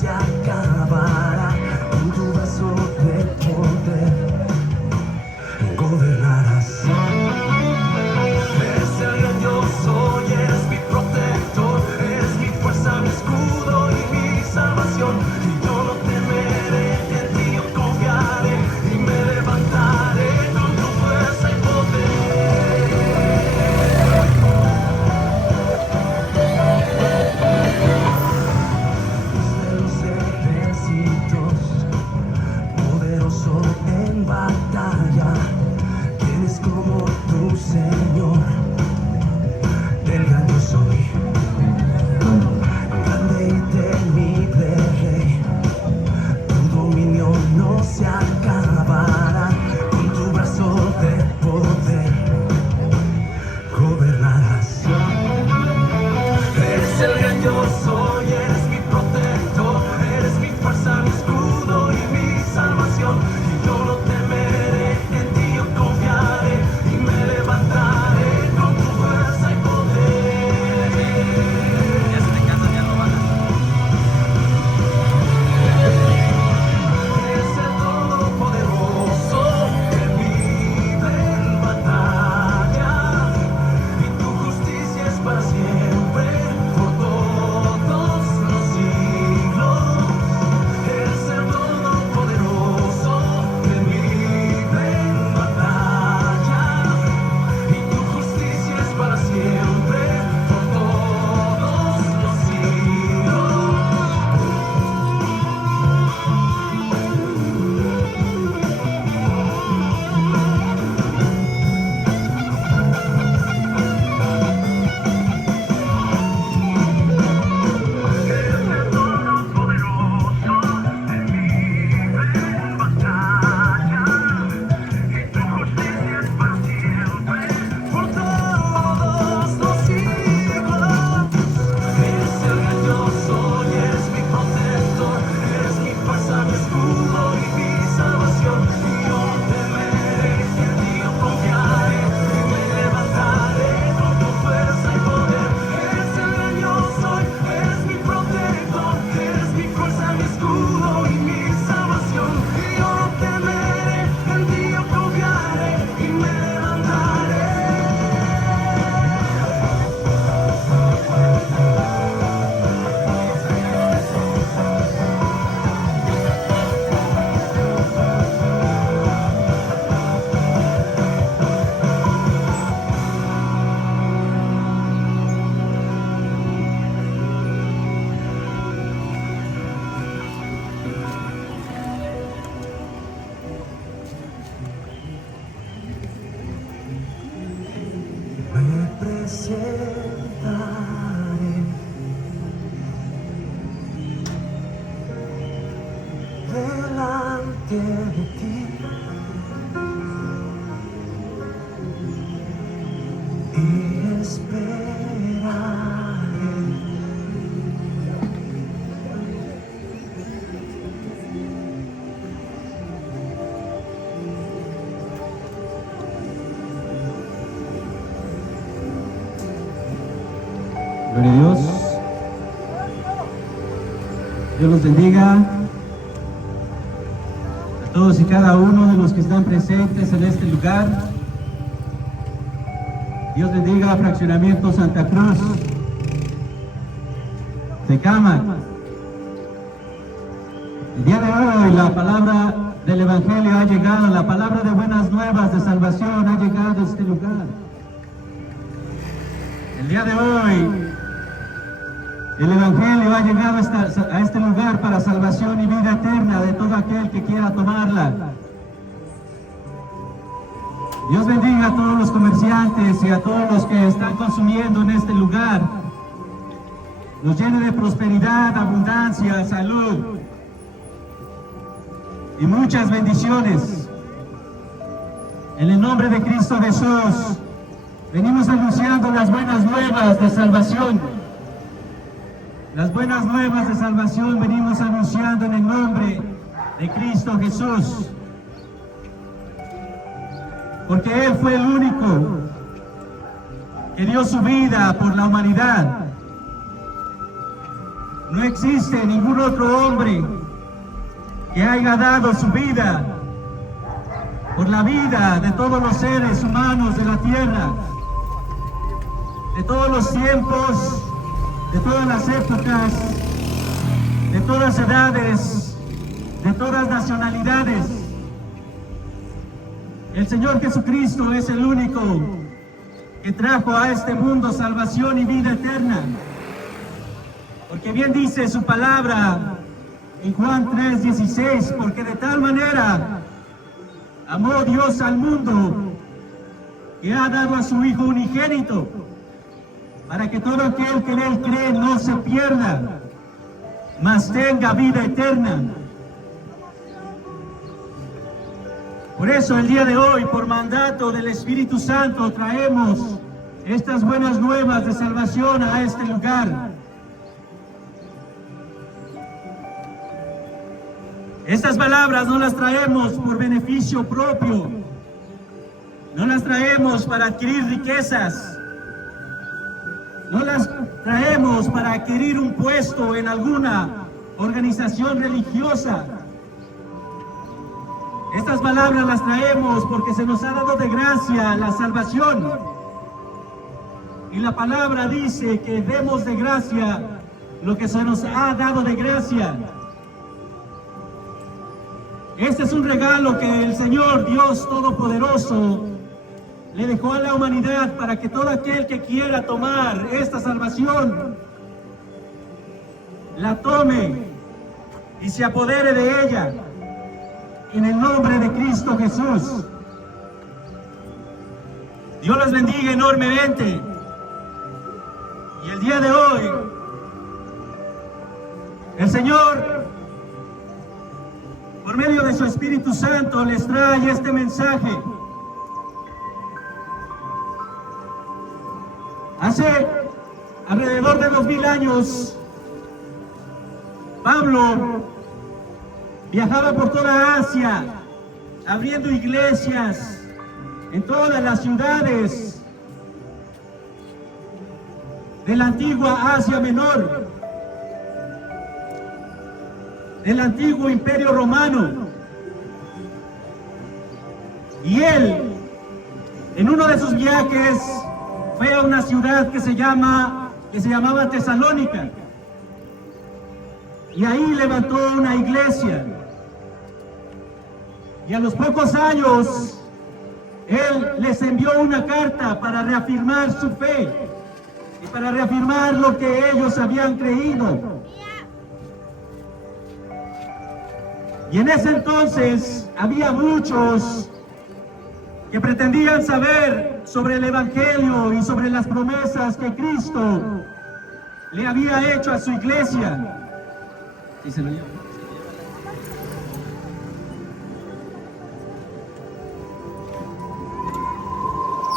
se acabará. Con tu brazo de poder gobernarás. Eres el gran yo soy, eres mi protector, eres mi fuerza, mi escudo y mi salvación. Y yo no temeré, en ti yo confiaré y me levantaré con tu fuerza y poder. De los ejércitos, poderoso en batalla, ¿quién es como tu Señor? El gran yo soy, grande y temible Rey, tu dominio no se acabará. Con tu brazo de poder gobernarás. Eres el gran yo soy, eres mi protector, eres mi fuerza, mi escudo y mi salvación. Y yo no temeré, en ti yo confiaré y me levantaré con tu fuerza y poder. Ya se te cansan, ya no bajas. Eres el todopoderoso que vive en batalla, y tu justicia es para siempre, por todos los siglos. Eres el todopoderoso que vive en batalla, y tu justicia es para siempre, por todos los siglos. Eres el todopoderoso que vive en batalla, y tu justicia es para siempre, por todos los siglos. Eres el gran yo soy, eres mi protector, eres mi fuerza, mi escudo y mi salvación. Y yo no temeré, en ti yo confiaré y me levantaré con tu fuerza y poder. Eres el gran yo soy, eres mi protector, eres mi fuerza, mi escudo y mi salvación. Y yo no temeré, en ti yo confiaré y me levantaré. Me presentaré delante de ti y esperaré. Gloria a Dios. Dios los bendiga a todos y cada uno de los que están presentes en este lugar. Dios bendiga a Fraccionamiento Santa Cruz, Tecámac. El día de hoy la palabra del Evangelio ha llegado, la palabra de buenas nuevas de salvación ha llegado a este lugar. El día de hoy el Evangelio ha llegado a este lugar para salvación y vida eterna de todo aquel que quiera tomarla. Dios bendiga a todos los comerciantes y a todos los que están consumiendo en este lugar. Nos llene de prosperidad, abundancia, salud y muchas bendiciones. En el nombre de Cristo Jesús, venimos anunciando las buenas nuevas de salvación. Las buenas nuevas de salvación venimos anunciando en el nombre de Cristo Jesús. Porque Él fue el único que dio su vida por la humanidad. No existe ningún otro hombre que haya dado su vida por la vida de todos los seres humanos de la tierra, de todos los tiempos, de todas las épocas, de todas edades, de todas nacionalidades. El Señor Jesucristo es el único que trajo a este mundo salvación y vida eterna. Porque bien dice su palabra en Juan 3:16, porque de tal manera amó Dios al mundo que ha dado a su Hijo unigénito, para que todo aquel que en Él cree no se pierda, mas tenga vida eterna. Por eso el día de hoy, por mandato del Espíritu Santo, traemos estas buenas nuevas de salvación a este lugar. Estas palabras no las traemos por beneficio propio, no las traemos para adquirir riquezas, no las traemos para adquirir un puesto en alguna organización religiosa. Estas palabras las traemos porque se nos ha dado de gracia la salvación. Y la palabra dice que demos de gracia lo que se nos ha dado de gracia. Este es un regalo que el Señor Dios Todopoderoso le dejó a la humanidad para que todo aquel que quiera tomar esta salvación la tome y se apodere de ella en el nombre de Cristo Jesús. Dios los bendiga enormemente. Y el día de hoy el Señor, por medio de su Espíritu Santo, les trae este mensaje. Hace alrededor de 2000 años, Pablo viajaba por toda Asia, abriendo iglesias en todas las ciudades de la antigua Asia Menor, del antiguo Imperio Romano. Y él, en uno de sus viajes, fue a una ciudad que se llamaba Tesalónica, y ahí levantó una iglesia. Y a los pocos años, él les envió una carta para reafirmar su fe y para reafirmar lo que ellos habían creído. Y en ese entonces había muchos que pretendían saber sobre el Evangelio y sobre las promesas que Cristo le había hecho a su iglesia. ¿Y se lo lleva?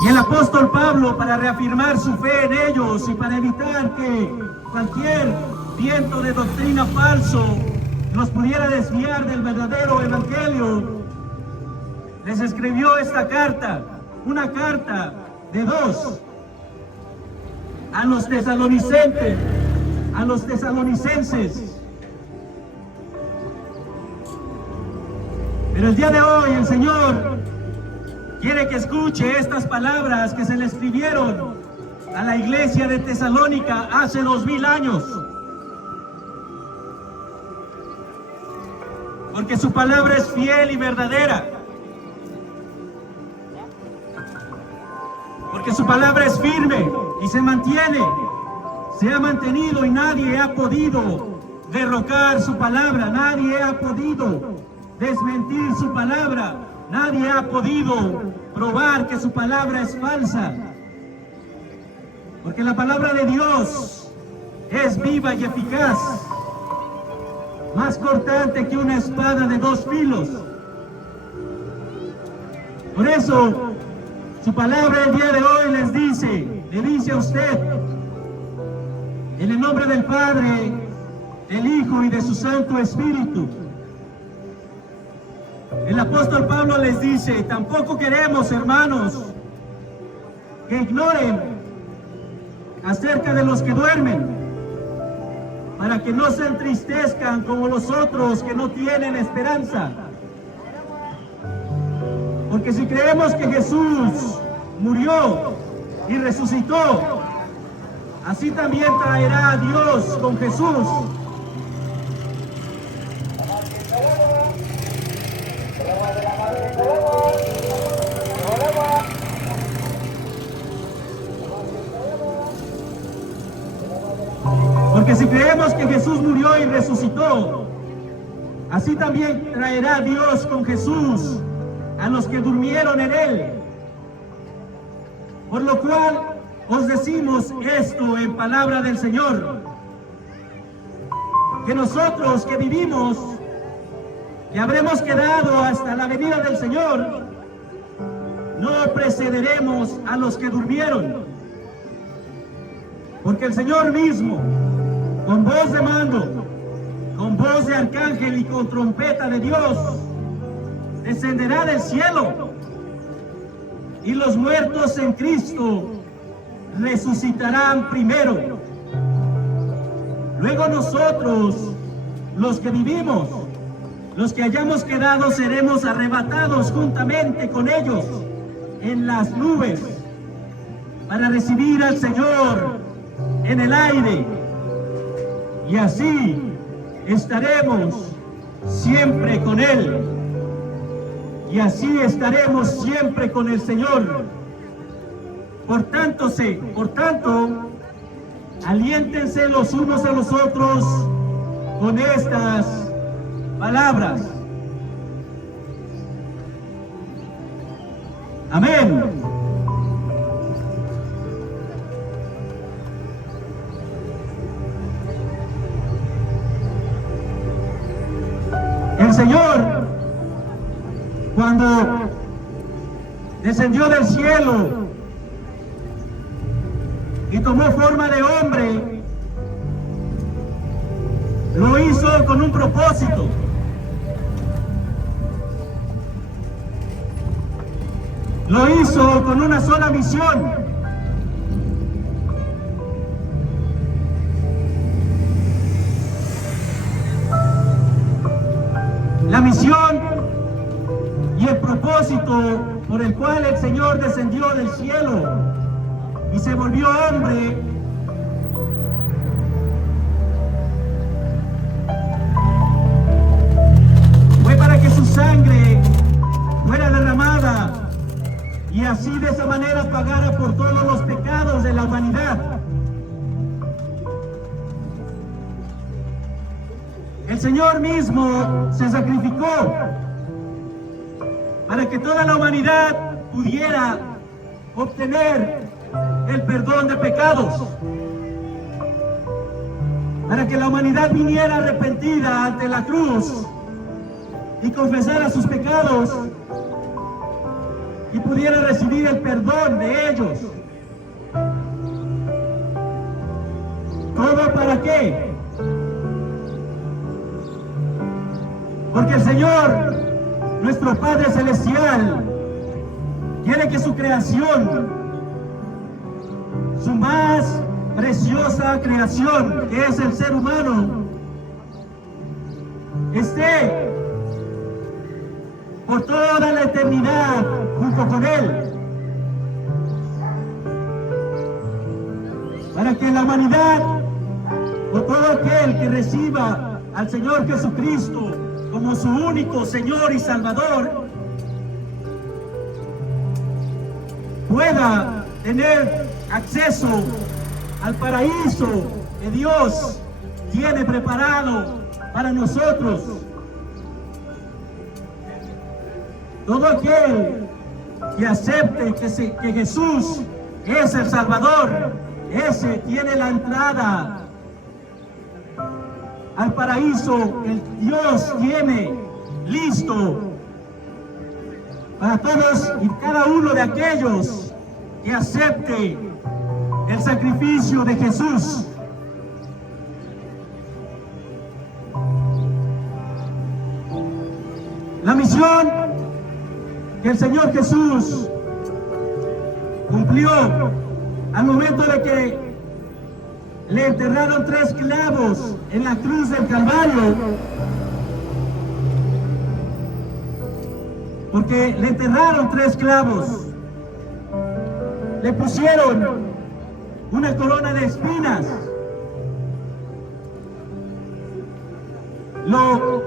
Y el apóstol Pablo, para reafirmar su fe en ellos y para evitar que cualquier viento de doctrina falso los pudiera desviar del verdadero evangelio, les escribió esta carta, una carta de 2 a los tesalonicenses. Pero el día de hoy el Señor quiere que escuche estas palabras que se le escribieron a la iglesia de Tesalónica hace 2000 años. Porque su palabra es fiel y verdadera. Porque su palabra es firme y se mantiene. Se ha mantenido y nadie ha podido derrocar su palabra. Nadie ha podido desmentir su palabra. Nadie ha podido probar que su palabra es falsa. Porque la palabra de Dios es viva y eficaz, más cortante que una espada de 2 filos. Por eso, su palabra el día de hoy le dice a usted, en el nombre del Padre, del Hijo y de su Santo Espíritu. El apóstol Pablo les dice: tampoco queremos, hermanos, que ignoren acerca de los que duermen, para que no se entristezcan como los otros que no tienen esperanza. Porque si creemos que Jesús murió y resucitó, así también traerá a Dios con Jesús. Porque si creemos que Jesús murió y resucitó, así también traerá Dios con Jesús a los que durmieron en Él. Por lo cual os decimos esto en palabra del Señor, que nosotros que vivimos, que habremos quedado hasta la venida del Señor, no precederemos a los que durmieron. Porque el Señor mismo, con voz de mando, con voz de arcángel y con trompeta de Dios, descenderá del cielo, y los muertos en Cristo resucitarán primero. Luego nosotros, los que vivimos, los que hayamos quedado, seremos arrebatados juntamente con ellos en las nubes para recibir al Señor en el aire, y así estaremos siempre con Él, y así estaremos siempre con el Señor. Por tanto, aliéntense los unos a los otros con estas palabras. Amén. El Señor, cuando descendió del cielo y tomó forma de hombre, lo hizo con un propósito. Lo hizo con una sola misión. La misión y el propósito por el cual el Señor descendió del cielo y se volvió hombre fue para que su sangre fuera derramada y así de esa manera pagara por todos los pecados de la humanidad. El Señor mismo se sacrificó para que toda la humanidad pudiera obtener el perdón de pecados, para que la humanidad viniera arrepentida ante la cruz y confesara sus pecados y pudiera recibir el perdón de ellos. ¿Todo para qué? Porque el Señor, nuestro Padre Celestial, quiere que su creación, su más preciosa creación, que es el ser humano, esté por toda la eternidad junto con Él, para que la humanidad, o todo aquel que reciba al Señor Jesucristo como su único Señor y Salvador, pueda tener acceso al paraíso que Dios tiene preparado para nosotros. Todo aquel que acepte que Jesús es el Salvador, ese tiene la entrada al paraíso que Dios tiene listo para todos y cada uno de aquellos que acepte el sacrificio de Jesús. La misión que el Señor Jesús cumplió al momento de que le enterraron 3 clavos en la cruz del Calvario, porque le enterraron 3 clavos, le pusieron una corona de espinas, lo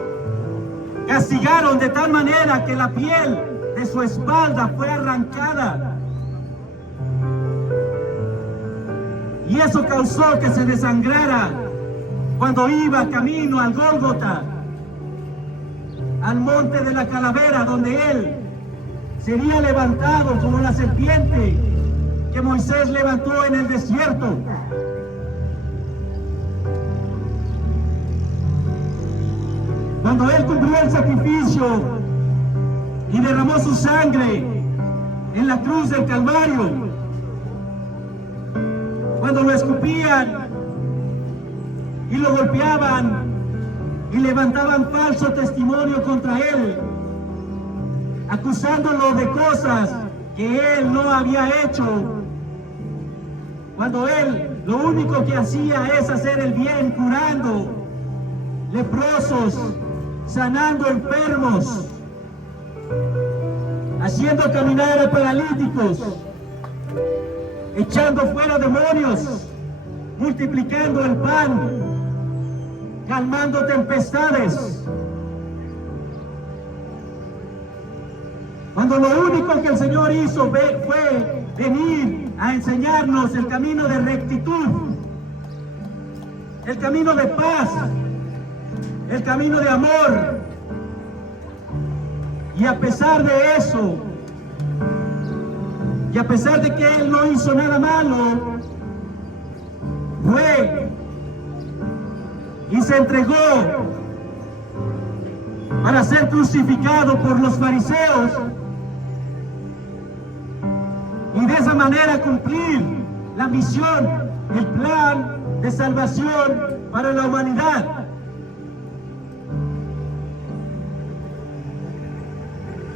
castigaron de tal manera que la piel de su espalda fue arrancada. Y eso causó que se desangrara cuando iba camino al Gólgota, al monte de la calavera, donde él sería levantado como la serpiente que Moisés levantó en el desierto. Cuando él cumplió el sacrificio y derramó su sangre en la cruz del Calvario, cuando lo escupían y lo golpeaban y levantaban falso testimonio contra él, acusándolo de cosas que él no había hecho, cuando él lo único que hacía es hacer el bien, curando leprosos, sanando enfermos, haciendo caminar a paralíticos, echando fuera demonios, multiplicando el pan, calmando tempestades. Cuando lo único que el Señor hizo fue venir a enseñarnos el camino de rectitud, el camino de paz, el camino de amor. Y a pesar de eso, y a pesar de que él no hizo nada malo, fue y se entregó para ser crucificado por los fariseos y de esa manera cumplir la misión, el plan de salvación para la humanidad.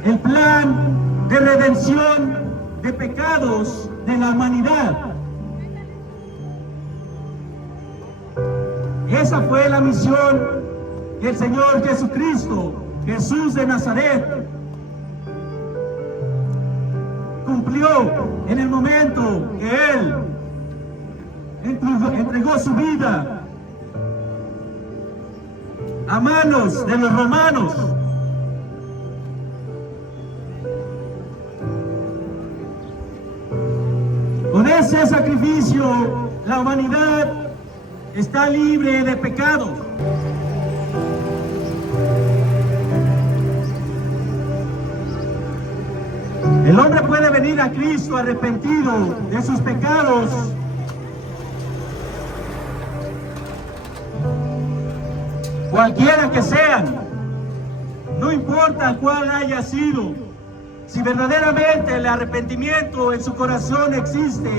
El plan de redención de pecados de la humanidad. Esa fue la misión que el Señor Jesucristo, Jesús de Nazaret, cumplió en el momento que Él entregó su vida a manos de los romanos. Con ese sacrificio, la humanidad está libre de pecados. El hombre puede venir a Cristo arrepentido de sus pecados, cualquiera que sean, no importa cuál haya sido. Si verdaderamente el arrepentimiento en su corazón existe,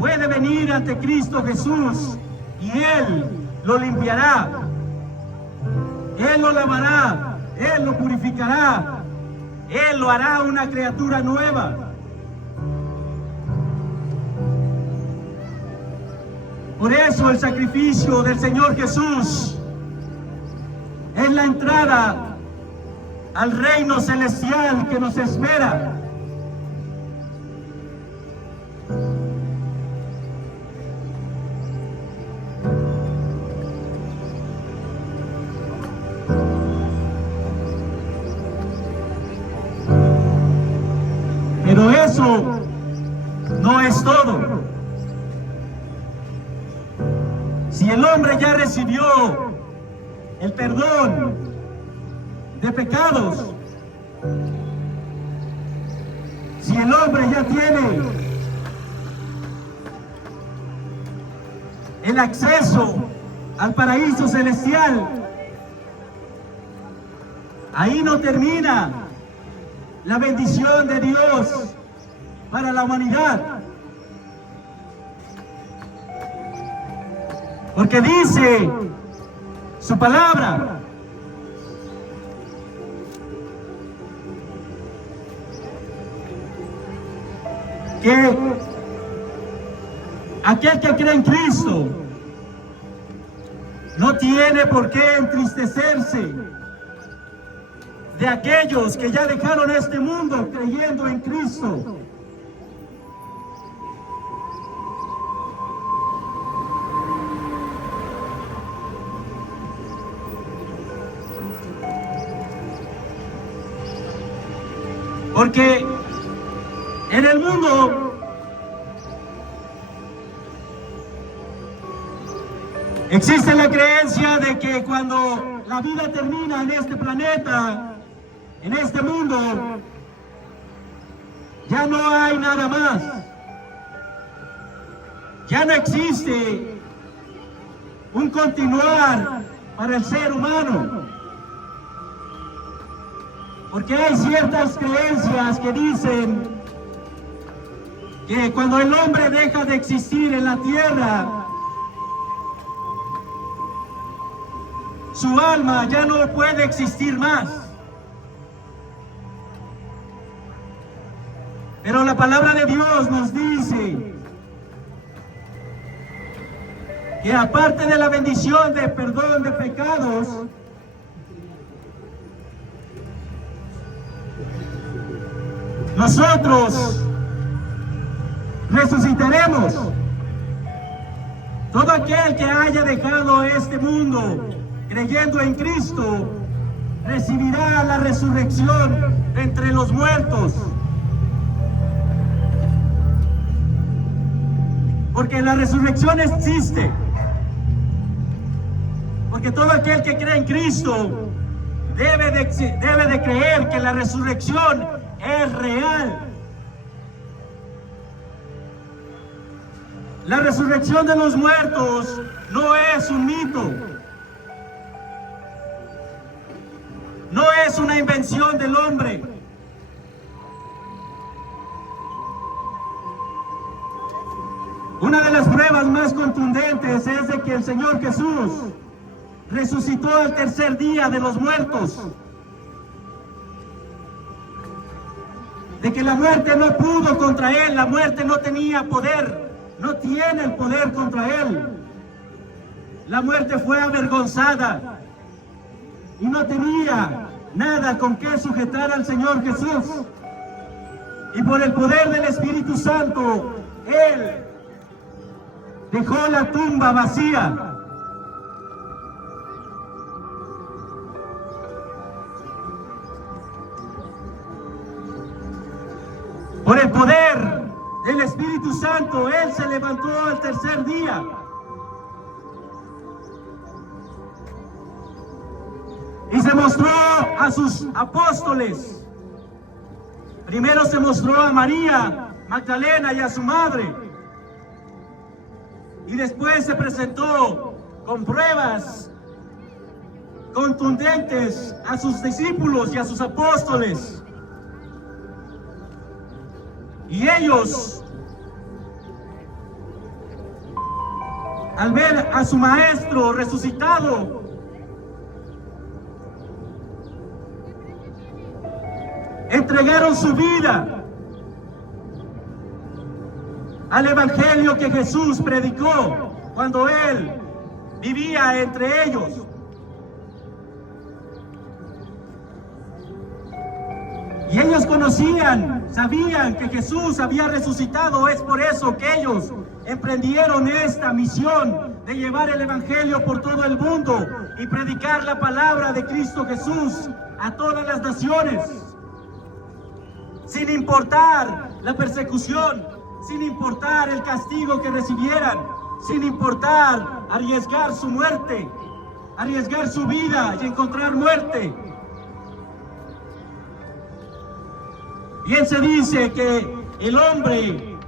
puede venir ante Cristo Jesús y Él lo limpiará, Él lo lavará, Él lo purificará, Él lo hará una criatura nueva. Por eso el sacrificio del Señor Jesús es la entrada al reino celestial que nos espera. Pero eso no es todo. Si el hombre ya recibió el perdón de pecados, si el hombre ya tiene el acceso al paraíso celestial, ahí no termina la bendición de Dios para la humanidad. Porque dice su palabra que aquel que cree en Cristo no tiene por qué entristecerse de aquellos que ya dejaron este mundo creyendo en Cristo. Porque en el mundo existe la creencia de que cuando la vida termina en este planeta, en este mundo, ya no hay nada más. Ya no existe un continuar para el ser humano. Porque hay ciertas creencias que dicen que cuando el hombre deja de existir en la tierra, su alma ya no puede existir más. Pero la palabra de Dios nos dice que aparte de la bendición de perdón de pecados, nosotros resucitaremos. Todo aquel que haya dejado este mundo creyendo en Cristo recibirá la resurrección de entre los muertos. Porque la resurrección existe. Porque todo aquel que cree en Cristo debe de creer que la resurrección es real. La resurrección de los muertos no es un mito. No es una invención del hombre. Una de las pruebas más contundentes es de que el Señor Jesús resucitó al tercer día de los muertos. De que la muerte no pudo contra él, la muerte no tenía poder, no tiene el poder contra él. La muerte fue avergonzada y no tenía nada con qué sujetar al Señor Jesús. Y por el poder del Espíritu Santo, él dejó la tumba vacía. Por el poder del Espíritu Santo, él se levantó al tercer día. Y se mostró a sus apóstoles. Primero se mostró a María Magdalena y a su madre. Y después se presentó con pruebas contundentes a sus discípulos y a sus apóstoles. Y ellos, al ver a su maestro resucitado, entregaron su vida al evangelio que Jesús predicó cuando él vivía entre ellos. Y ellos conocían, sabían que Jesús había resucitado. Es por eso que ellos emprendieron esta misión de llevar el evangelio por todo el mundo y predicar la palabra de Cristo Jesús a todas las naciones, sin importar la persecución, sin importar el castigo que recibieran, sin importar arriesgar su muerte, arriesgar su vida y encontrar muerte. Bien se dice que el hombre,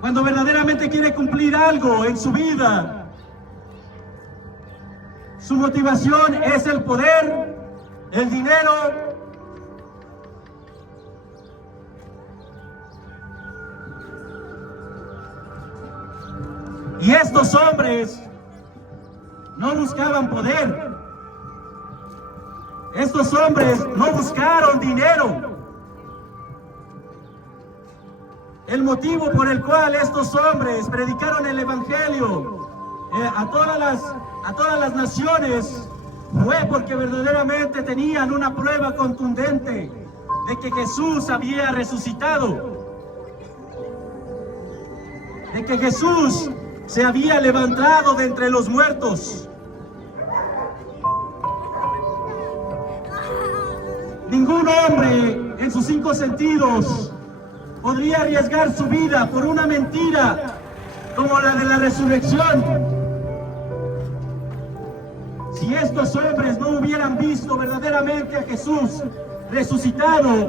cuando verdaderamente quiere cumplir algo en su vida, su motivación es el poder, el dinero, y estos hombres no buscaban poder. Estos hombres no buscaron dinero. El motivo por el cual estos hombres predicaron el evangelio a todas las naciones, fue porque verdaderamente tenían una prueba contundente de que Jesús había resucitado, de que Jesús se había levantado de entre los muertos. Ningún hombre en sus 5 sentidos podría arriesgar su vida por una mentira como la de la resurrección. Si estos hombres no hubieran visto verdaderamente a Jesús resucitado,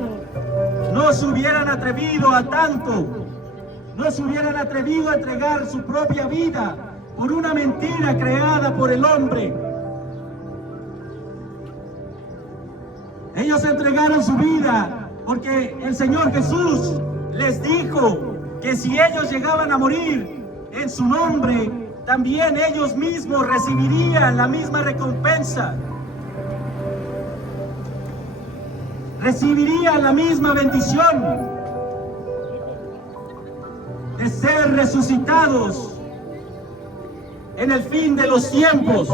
no se hubieran atrevido a tanto, no se hubieran atrevido a entregar su propia vida por una mentira creada por el hombre. Ellos entregaron su vida porque el Señor Jesús les dijo que si ellos llegaban a morir en su nombre, también ellos mismos recibirían la misma recompensa. Recibirían la misma bendición de ser resucitados en el fin de los tiempos.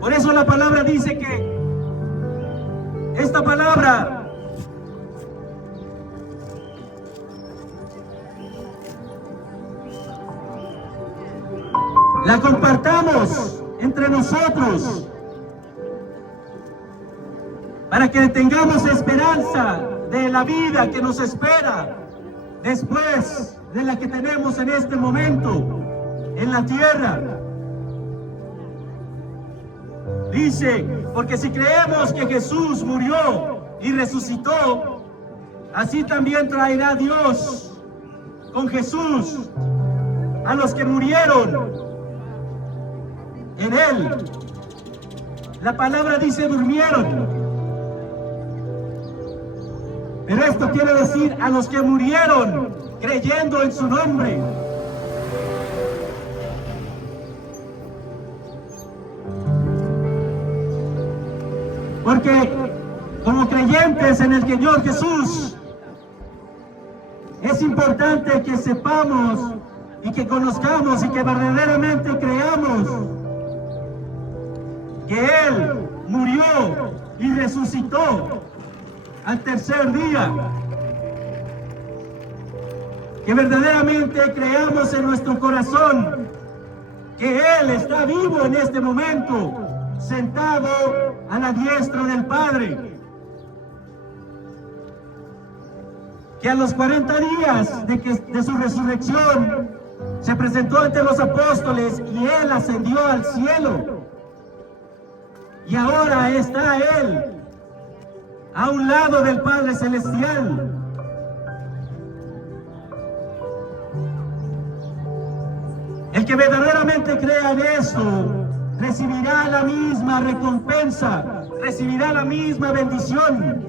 Por eso la palabra dice que esta palabra la compartamos entre nosotros para que tengamos esperanza de la vida que nos espera después de la que tenemos en este momento en la tierra. Dice, porque si creemos que Jesús murió y resucitó, así también traerá Dios con Jesús a los que murieron en Él. La palabra dice durmieron, pero esto quiere decir a los que murieron creyendo en su nombre. Porque como creyentes en el Señor Jesús, es importante que sepamos y que conozcamos y que verdaderamente creamos que Él murió y resucitó al tercer día. Que verdaderamente creamos en nuestro corazón que Él está vivo en este momento, sentado a la diestra del Padre. Que a los 40 días de su resurrección se presentó ante los apóstoles y Él ascendió al cielo. Y ahora está Él a un lado del Padre Celestial. El que verdaderamente crea en esto recibirá la misma recompensa, recibirá la misma bendición.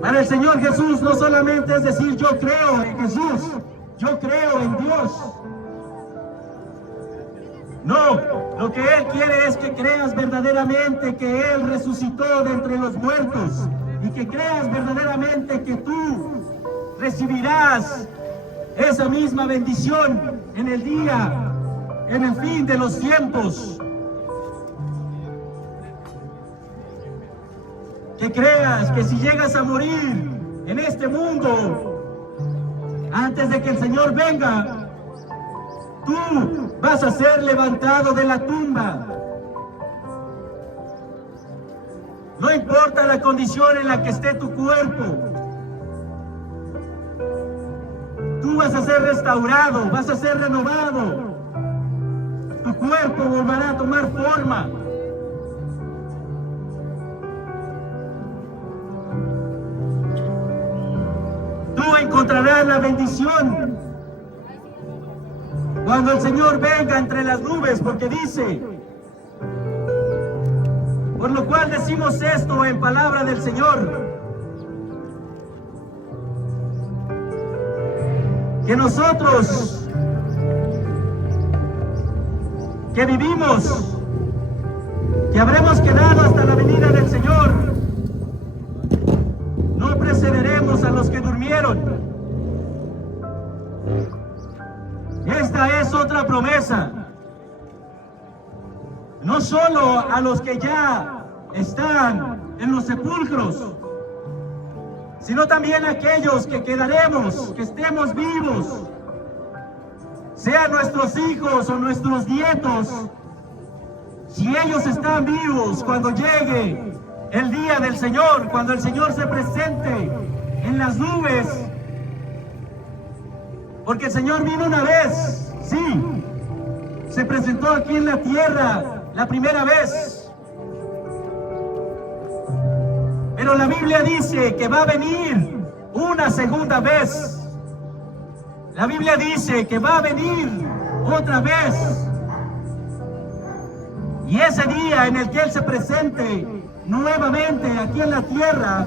Para el Señor Jesús no solamente es decir yo creo en Jesús, yo creo en Dios. No, lo que Él quiere es que creas verdaderamente que Él resucitó de entre los muertos y que creas verdaderamente que tú recibirás esa misma bendición en el día, en el fin de los tiempos. Que creas que si llegas a morir en este mundo, antes de que el Señor venga, tú vas a ser levantado de la tumba. No importa la condición en la que esté tu cuerpo, tú vas a ser restaurado, vas a ser renovado. Tu cuerpo volverá a tomar forma. Tú encontrarás la bendición cuando el Señor venga entre las nubes, porque dice, por lo cual decimos esto en palabra del Señor, que nosotros que vivimos, que habremos quedado hasta la venida del Señor, no precederemos a los que durmieron. Esta es otra promesa. No solo a los que ya están en los sepulcros, sino también a aquellos que quedaremos, que estemos vivos, sean nuestros hijos o nuestros nietos. Si ellos están vivos cuando llegue el día del Señor, cuando el Señor se presente en las nubes, porque el Señor vino una vez, sí, se presentó aquí en la tierra la primera vez, pero la Biblia dice que va a venir una segunda vez. La Biblia dice que va a venir otra vez. Y ese día en el que Él se presente nuevamente aquí en la tierra,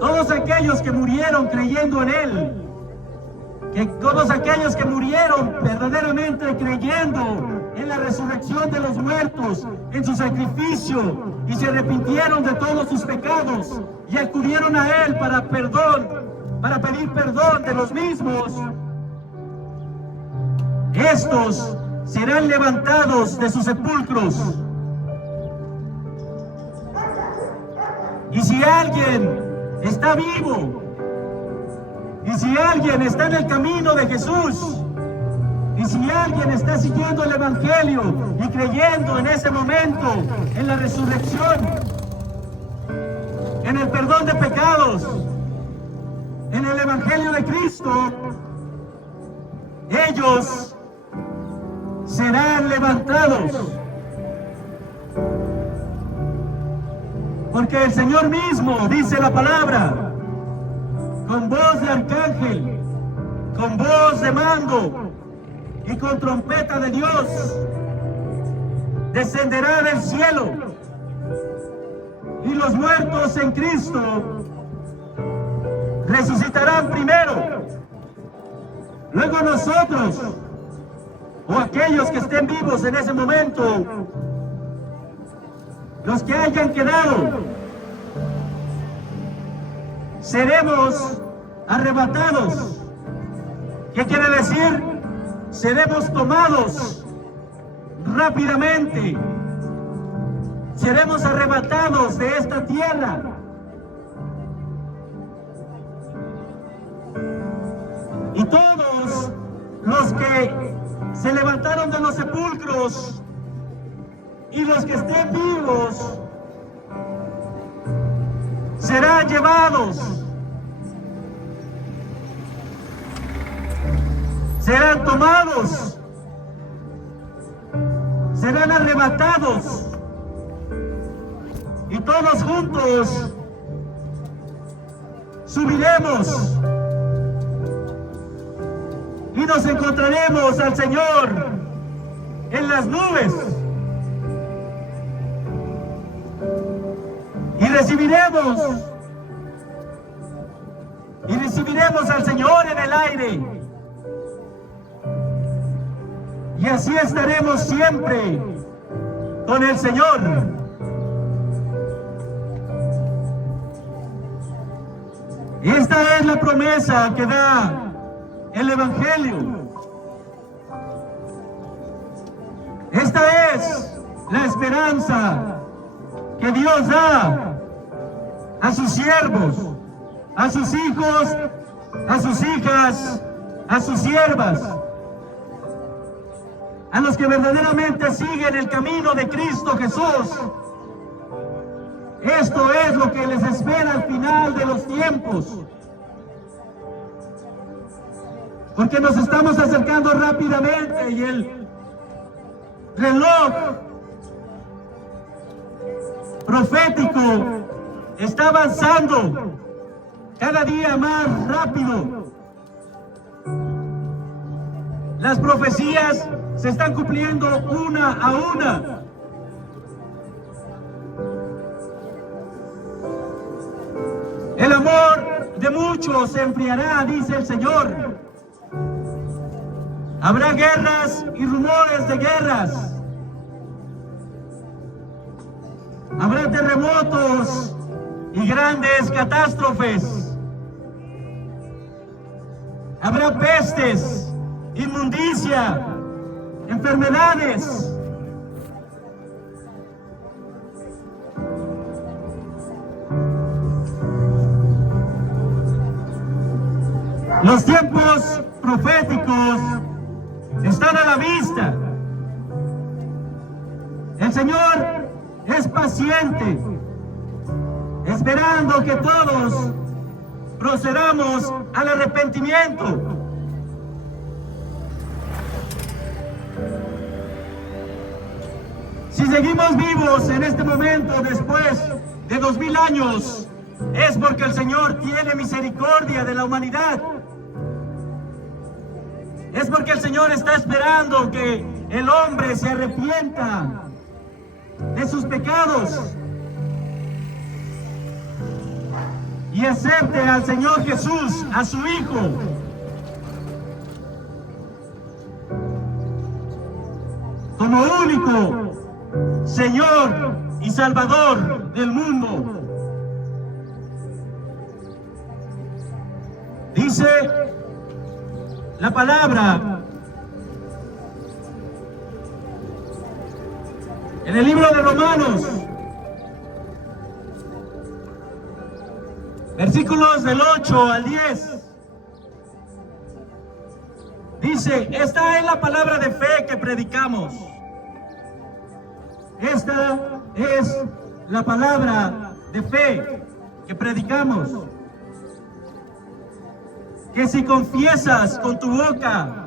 todos aquellos que murieron creyendo en Él, que todos aquellos que murieron verdaderamente creyendo en la resurrección de los muertos, en su sacrificio, y se arrepintieron de todos sus pecados y acudieron a Él para pedir perdón de los mismos, estos serán levantados de sus sepulcros. Y si alguien está vivo, y si alguien está en el camino de Jesús, y si alguien está siguiendo el Evangelio y creyendo en ese momento en la resurrección, en el perdón de pecados, en el Evangelio de Cristo, ellos serán levantados. Porque el Señor mismo dice la palabra, con voz de arcángel, con voz de mando y con trompeta de Dios, descenderá del cielo, y los muertos en Cristo resucitarán primero. Luego nosotros, o aquellos que estén vivos en ese momento, los que hayan quedado, seremos arrebatados. ¿Qué quiere decir? Seremos tomados rápidamente. Seremos arrebatados de esta tierra. Y todos los que se levantaron de los sepulcros y los que estén vivos serán llevados, serán tomados, serán arrebatados, y todos juntos subiremos y nos encontraremos al Señor en las nubes, y recibiremos al Señor en el aire, y así estaremos siempre con el Señor. Esta es la promesa que da el Evangelio. Esta es la esperanza que Dios da a sus siervos, a sus hijos, a sus hijas, a sus siervas, a los que verdaderamente siguen el camino de Cristo Jesús. Esto es lo que les espera al final de los tiempos, porque nos estamos acercando rápidamente y el reloj profético está avanzando cada día más rápido. Las profecías se están cumpliendo una a una. El amor de muchos se enfriará, dice el Señor. Habrá guerras y rumores de guerras. Habrá terremotos y grandes catástrofes. Habrá pestes, inmundicia, enfermedades. Los tiempos proféticos están a la vista. El Señor es paciente, esperando que todos procedamos al arrepentimiento. Si seguimos vivos en este momento después de 2000 años, es porque el Señor tiene misericordia de la humanidad. Es porque el Señor está esperando que el hombre se arrepienta de sus pecados y acepte al Señor Jesús, a su Hijo, como único Señor y Salvador del mundo. Dice la palabra en el libro de Romanos, versículos del 8 al 10. Dice, esta es la palabra de fe que predicamos. Esta es la palabra de fe que predicamos. Que si confiesas con tu boca,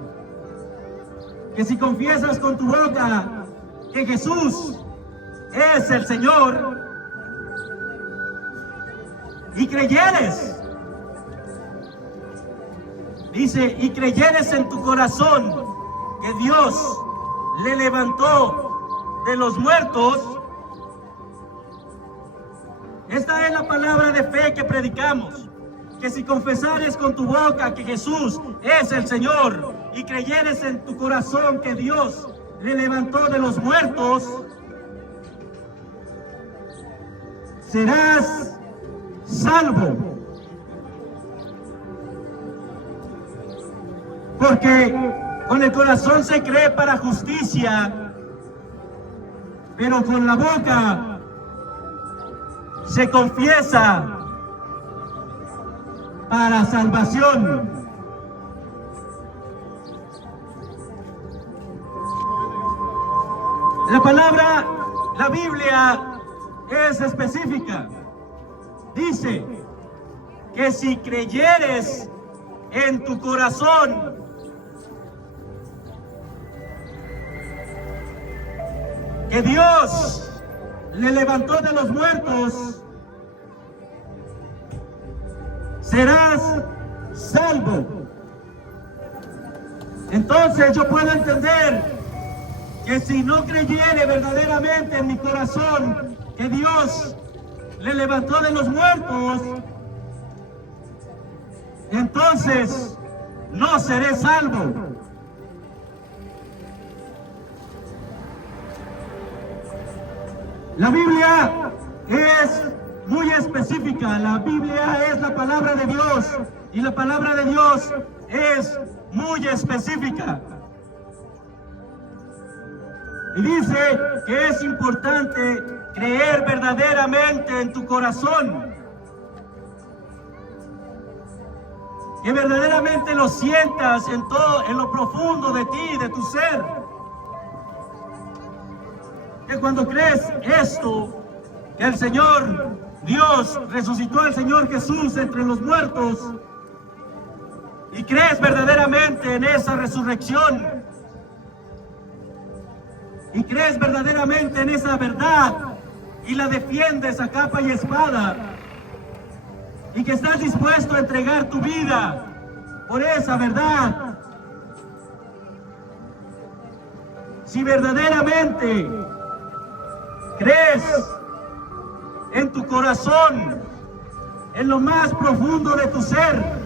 que Jesús es el Señor y creyeres, dice, y creyeres en tu corazón que Dios le levantó de los muertos. Esta es la palabra de fe que predicamos. Que si confesares con tu boca que Jesús es el Señor y creyeres en tu corazón que Dios le levantó de los muertos, serás salvo. Porque con el corazón se cree para justicia, pero con la boca se confiesa para salvación. La palabra, la Biblia es específica. Dice que si creyeres en tu corazón que Dios le levantó de los muertos, serás salvo. Entonces yo puedo entender que si no creyere verdaderamente en mi corazón que Dios le levantó de los muertos, entonces no seré salvo. La Biblia es muy específica. La Biblia es la palabra de Dios y la palabra de Dios es muy específica. Y dice que es importante creer verdaderamente en tu corazón, que verdaderamente lo sientas en todo, en lo profundo de ti, de tu ser. Que cuando crees esto, que el Señor Dios resucitó al Señor Jesús entre los muertos, y crees verdaderamente en esa resurrección, y crees verdaderamente en esa verdad, y la defiendes a capa y espada, y que estás dispuesto a entregar tu vida por esa verdad. Si verdaderamente crees en tu corazón, en lo más profundo de tu ser,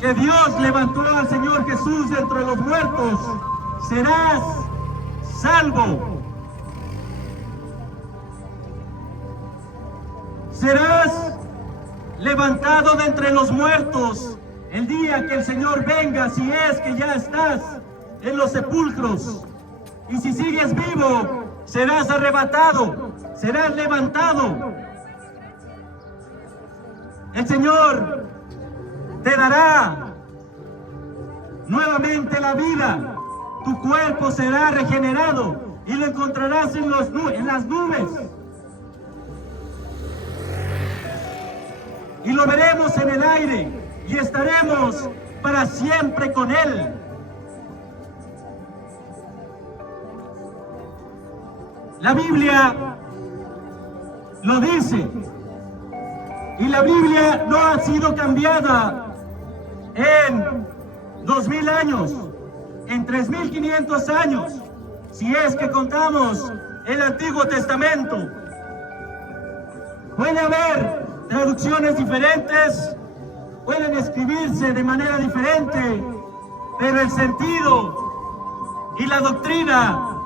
que Dios levantó al Señor Jesús de entre los muertos, serás salvo. serás levantado de entre los muertos el día que el Señor venga, si es que ya estás en los sepulcros. Y si sigues vivo, serás arrebatado, serás levantado. El Señor te dará nuevamente la vida. Tu cuerpo será regenerado y lo encontrarás en las nubes. Y lo veremos en el aire y estaremos para siempre con Él. La Biblia lo dice. Y la Biblia no ha sido cambiada en 2000 años, en 3500 años, si es que contamos el Antiguo Testamento. Puede haber traducciones diferentes, pueden escribirse de manera diferente, pero el sentido y la doctrina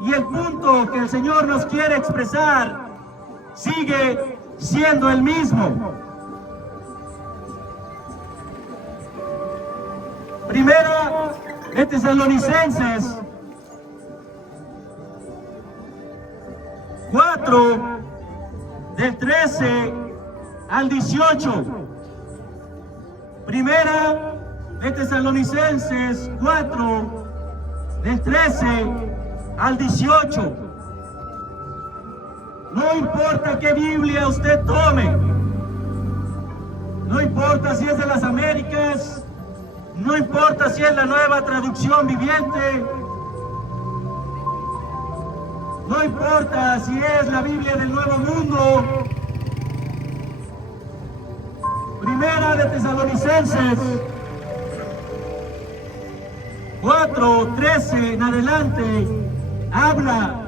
y el punto que el Señor nos quiere expresar sigue siendo el mismo. Primera de Tesalonicenses 4, del 13 al 18. Primera de Tesalonicenses 4, del 13 al 18. No importa qué Biblia usted tome, no importa si es de las Américas, no importa si es la Nueva Traducción Viviente, no importa si es la Biblia del Nuevo Mundo. Primera de Tesalonicenses 4, 13 en adelante habla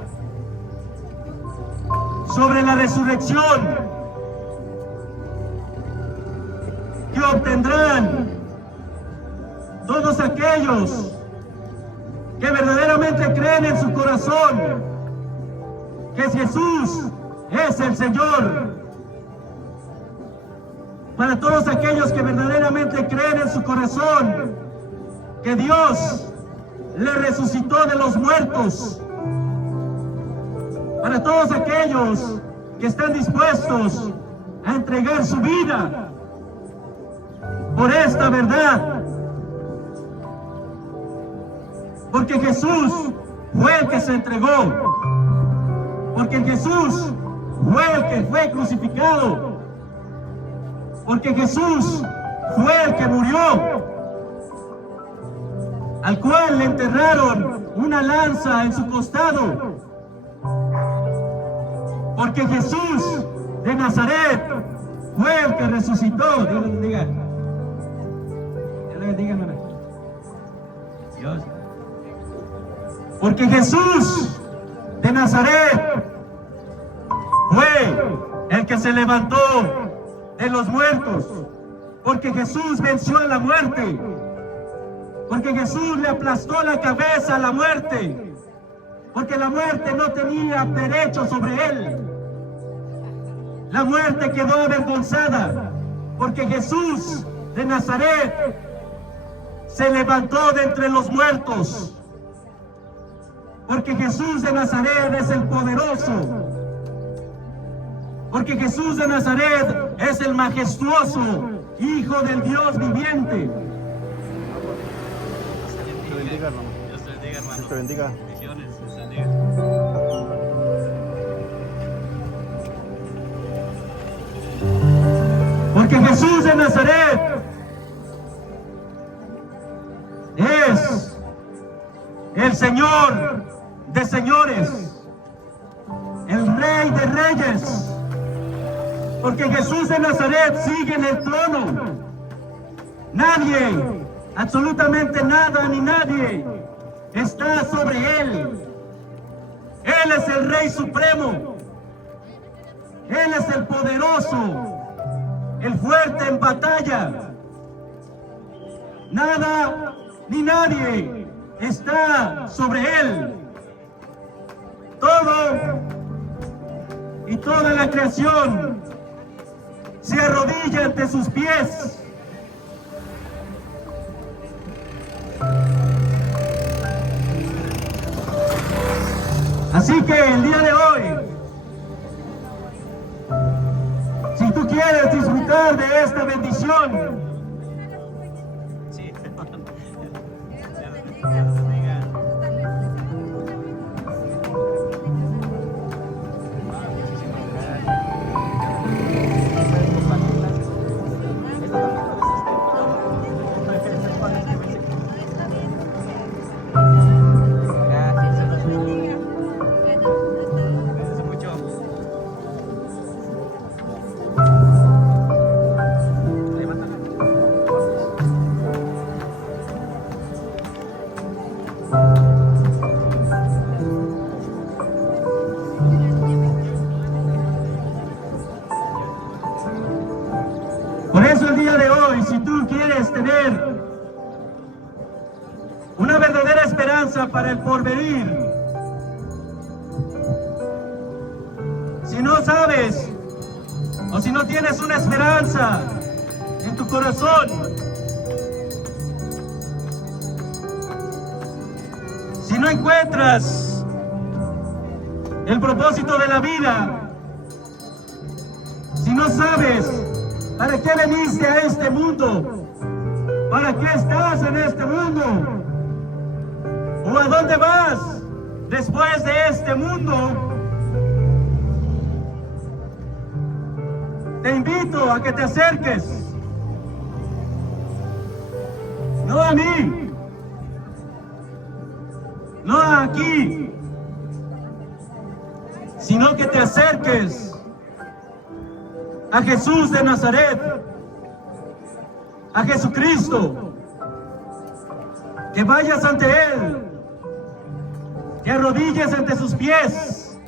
sobre la resurrección que obtendrán todos aquellos que verdaderamente creen en su corazón que Jesús es el Señor. Para todos aquellos que verdaderamente creen en su corazón que Dios le resucitó de los muertos. Para todos aquellos que están dispuestos a entregar su vida por esta verdad. Porque Jesús fue el que se entregó. Porque Jesús fue el que fue crucificado. Porque Jesús fue el que murió. Al cual le enterraron una lanza en su costado. Porque Jesús de Nazaret fue el que resucitó. Dios le bendiga. Dios le bendiga, hermana. Dios. Porque Jesús de Nazaret fue el que se levantó de los muertos. Porque Jesús venció a la muerte. Porque Jesús le aplastó la cabeza a la muerte. Porque la muerte no tenía derecho sobre él. La muerte quedó avergonzada. Porque Jesús de Nazaret se levantó de entre los muertos. Porque Jesús de Nazaret es el poderoso. Porque Jesús de Nazaret es el majestuoso Hijo del Dios viviente. Dios te bendiga, hermano. Dios te bendiga, hermano. Bendiciones, Dios te bendiga. Porque Jesús de Nazaret es el Señor de señores, el Rey de reyes. Porque Jesús de Nazaret sigue en el trono. Nadie, absolutamente nada ni nadie está sobre él. Él es el Rey Supremo. Él es el poderoso, el fuerte en batalla. Nada ni nadie está sobre él. Todo y toda la creación se arrodilla ante sus pies. Así que el día de hoy, si tú quieres disfrutar de esta bendición, Sí. Gracias mucho. por eso el día de hoy, si tú quieres tener una verdadera esperanza para el porvenir, si no sabes o si no tienes una esperanza en tu corazón, si no encuentras el propósito de la vida, si no sabes para qué veniste a este mundo, para qué estás en este mundo, o a dónde vas después de este mundo, te invito a que te acerques, no a mí, no aquí, sino que te acerques a Jesús de Nazaret, a Jesucristo, que vayas ante Él, que arrodilles ante sus pies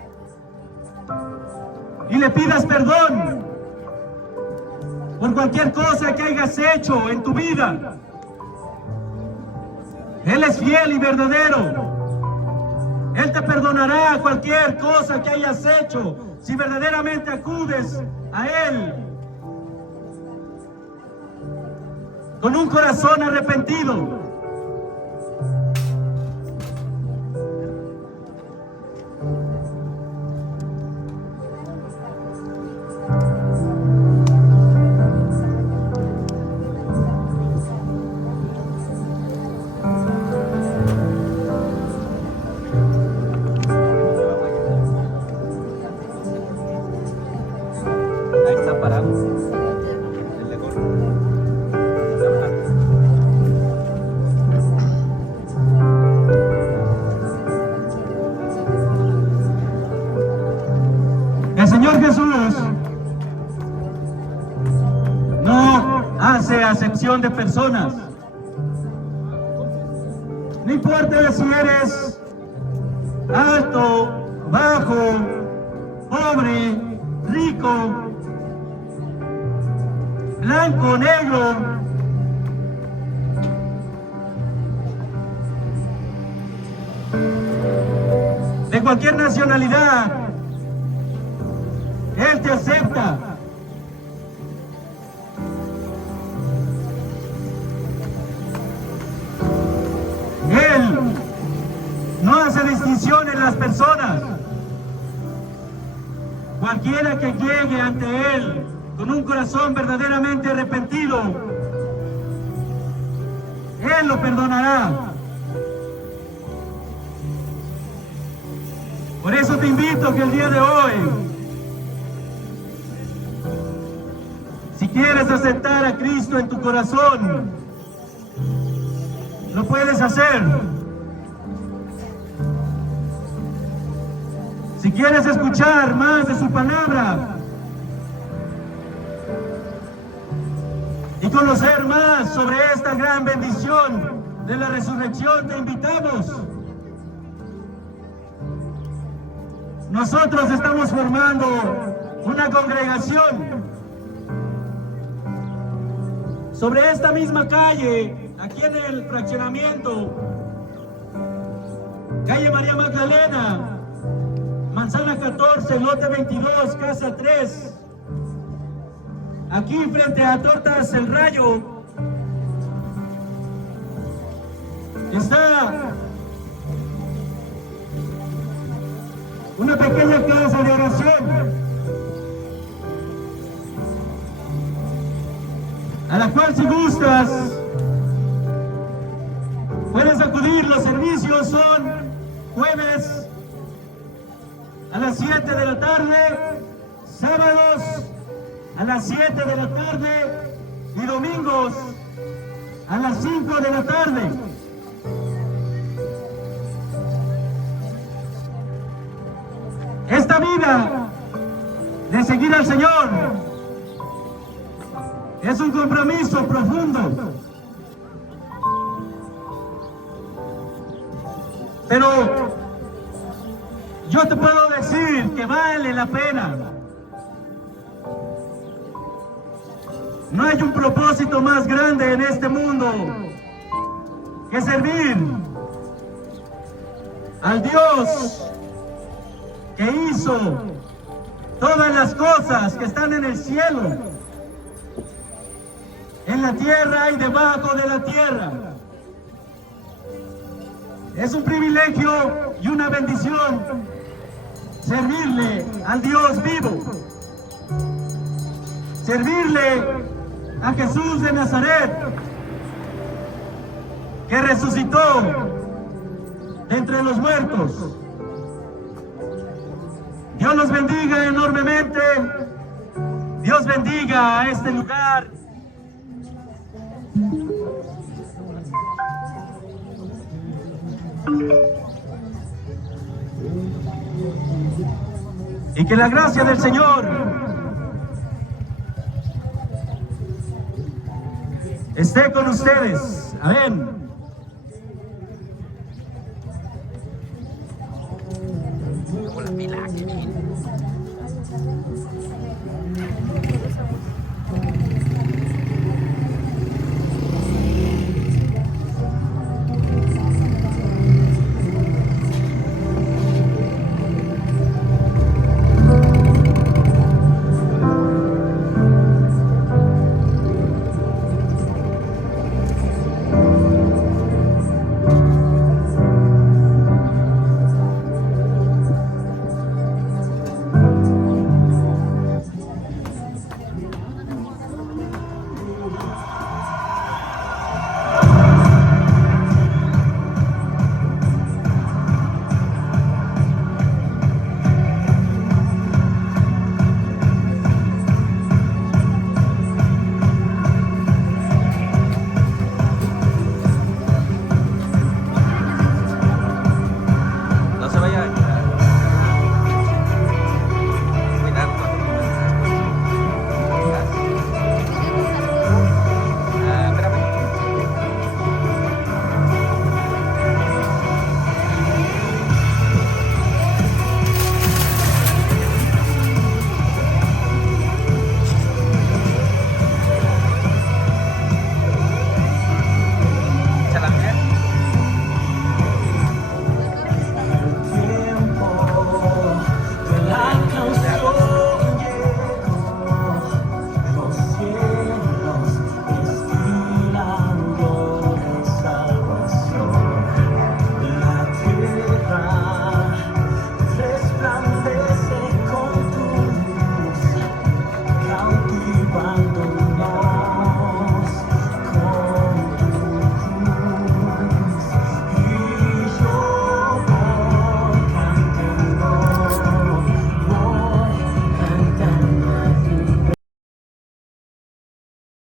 y le pidas perdón por cualquier cosa que hayas hecho en tu vida. Él es fiel y verdadero. Él te perdonará cualquier cosa que hayas hecho si verdaderamente acudes a Él con un corazón arrepentido. Ahí está parado. El de gorro. El Señor Jesús no hace acepción de personas. No importa si eres alto, bajo, pobre, rico, blanco, negro, de cualquier nacionalidad, Él te acepta. Él no hace distinción en las personas. Cualquiera que llegue ante Él con un corazón verdaderamente arrepentido, Él lo perdonará. Por eso te invito que el día de hoy, si quieres aceptar a Cristo en tu corazón, lo puedes hacer. Si quieres escuchar más de su palabra y conocer más sobre esta gran bendición de la resurrección, te invitamos. Nosotros estamos formando una congregación sobre esta misma calle, aquí en el fraccionamiento, calle María Magdalena, Manzana 14, lote 22, casa 3. Aquí frente a Tortas El Rayo está una pequeña casa de oración a la cual, si gustas, puedes acudir. Los servicios son jueves a las 7 de la tarde, sábados a las 7 de la tarde y domingos a las 5 de la tarde. Esta vida de seguir al Señor es un compromiso profundo, pero yo te puedo decir que vale la pena. No hay un propósito más grande en este mundo que servir al Dios que hizo todas las cosas que están en el cielo, en la tierra y debajo de la tierra. Es un privilegio y una bendición servirle al Dios vivo, servirle a Jesús de Nazaret, que resucitó de entre los muertos. Dios los bendiga enormemente. Dios bendiga a este lugar. Y que la gracia del Señor esté con ustedes. Amén.